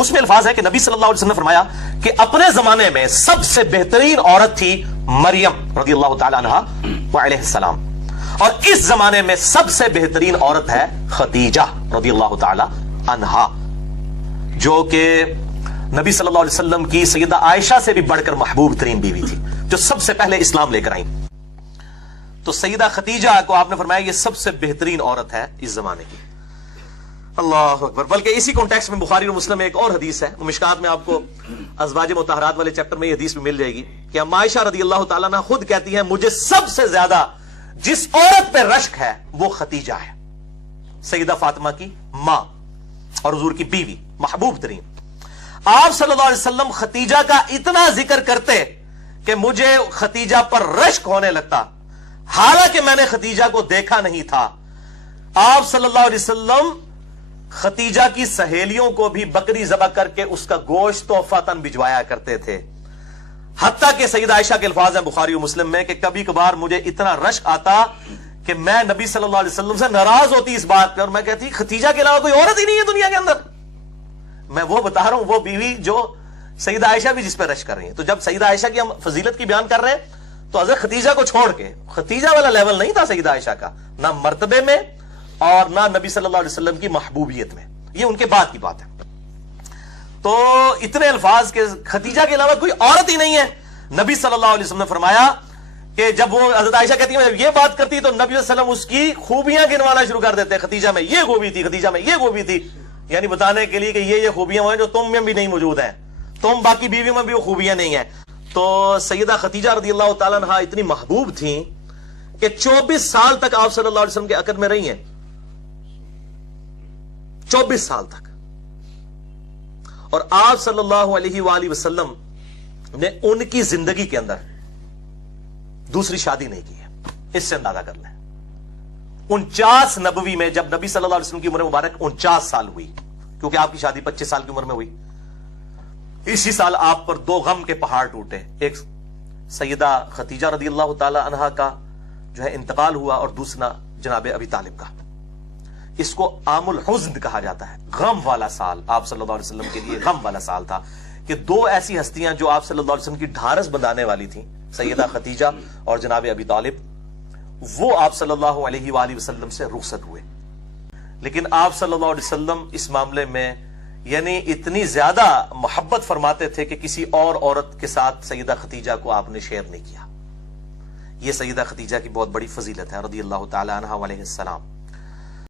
اس میں الفاظ ہے کہ نبی صلی اللہ علیہ وسلم نے فرمایا کہ اپنے زمانے میں سب سے بہترین عورت تھی مریم رضی اللہ تعالی عنہا وعلیہ السلام، اور اس زمانے میں سب سے بہترین عورت ہے خدیجہ رضی اللہ تعالی عنہا، جو کہ نبی صلی اللہ علیہ وسلم کی سیدہ عائشہ سے بھی بڑھ کر محبوب ترین بیوی تھی، جو سب سے پہلے اسلام لے کر آئیں۔ تو سیدہ خدیجہ کو آپ نے فرمایا یہ سب سے بہترین عورت ہے اس زمانے کی۔ اللہ اکبر۔ بلکہ اسی کانٹیکسٹ میں بخاری اور مسلم میں ایک اور حدیث ہے، مشکات میں آپ کو ازواج مطہرات والے چیپٹر میں یہ حدیث بھی مل جائے گی کہ ام عائشہ رضی اللہ تعالیٰ عنہ خود کہتی ہیں مجھے سب سے زیادہ جس عورت پہ رشک ہے وہ خدیجہ ہے، سیدہ فاطمہ کی ماں اور حضور کی بیوی، محبوب ترین۔ آپ صلی اللہ علیہ وسلم خدیجہ کا اتنا ذکر کرتے کہ مجھے خدیجہ پر رشک ہونے لگتا، حالانکہ میں نے خدیجہ کو دیکھا نہیں تھا۔ آپ صلی اللہ علیہ وسلم خدیجہ کی سہیلیوں کو بھی بکری ذبح کر کے اس کا گوشت تحفۃً بھجوایا کرتے تھے، حتیٰ کہ سیدہ عائشہ کے الفاظ ہیں بخاری و مسلم میں کہ کبھی کبھار مجھے اتنا رشک آتا کہ میں نبی صلی اللہ علیہ وسلم سے ناراض ہوتی اس بات پہ، اور میں کہتی خدیجہ کے علاوہ کوئی عورت ہی نہیں ہے دنیا کے اندر۔ میں وہ بتا رہا ہوں وہ بیوی جو سیدہ عائشہ بھی جس پہ رشک کر رہی ہیں۔ تو جب سیدہ عائشہ کی ہم فضیلت کی بیان کر رہے ہیں تو حضرت خدیجہ کو چھوڑ کے، خدیجہ والا لیول نہیں تھا سیدہ عائشہ کا، نہ مرتبے میں اور نہ نبی صلی اللہ علیہ وسلم کی محبوبیت میں، یہ ان کے بعد کی بات ہے۔ تو اتنے الفاظ کے خدیجہ کے علاوہ کوئی عورت ہی نہیں ہے۔ نبی صلی اللہ علیہ وسلم نے فرمایا کہ جب وہ حضرت عائشہ کہتی ہے یہ بات کرتی تو نبی صلی اللہ علیہ وسلم اس کی خوبیاں گنوانا شروع کر دیتے، خدیجہ میں یہ خوبی تھی، خدیجہ میں یہ خوبی تھی، یعنی بتانے کے لیے کہ یہ خوبیاں ہیں جو تم میں بھی نہیں موجود ہیں، تم باقی بیویوں میں بھی وہ خوبیاں نہیں ہیں۔ تو سیدہ خدیجہ رضی اللہ تعالیٰ عنہا اتنی محبوب تھیں کہ 24 سال تک آپ صلی اللہ علیہ وسلم کے عقد میں رہی ہیں، 24 سال تک، اور آپ صلی اللہ علیہ وآلہ وسلم نے ان کی زندگی کے اندر دوسری شادی نہیں کی ہے۔ اس سے اندازہ کر لیں 49 نبوی میں جب نبی صلی اللہ علیہ وسلم کی عمر مبارک 49 سال ہوئی، کیونکہ آپ کی شادی 25 سال کی عمر میں ہوئی، اسی سال آپ پر 2 غم کے پہاڑ ٹوٹے، ایک سیدہ خدیجہ رضی اللہ تعالی عنہا کا جو ہے انتقال ہوا، اور دوسرا جناب ابی طالب کا۔ اس کو عام الحزن کہا جاتا ہے، غم والا سال آپ صلی اللہ علیہ وسلم کے لیے غم والا سال تھا کہ 2 ایسی ہستیاں جو آپ صلی اللہ علیہ وسلم کی ڈھارس بندانے والی تھیں، سیدہ خدیجہ اور جناب ابی طالب، وہ آپ صلی اللہ علیہ وآلہ وسلم سے رخصت ہوئے۔ لیکن آپ صلی اللہ علیہ وسلم اس معاملے میں یعنی اتنی زیادہ محبت فرماتے تھے کہ کسی اور عورت کے ساتھ سیدہ خدیجہ کو آپ نے شیئر نہیں کیا۔ یہ سیدہ خدیجہ کی بہت بڑی فضیلت ہے رضی اللہ تعالی عنہا علیہ السلام۔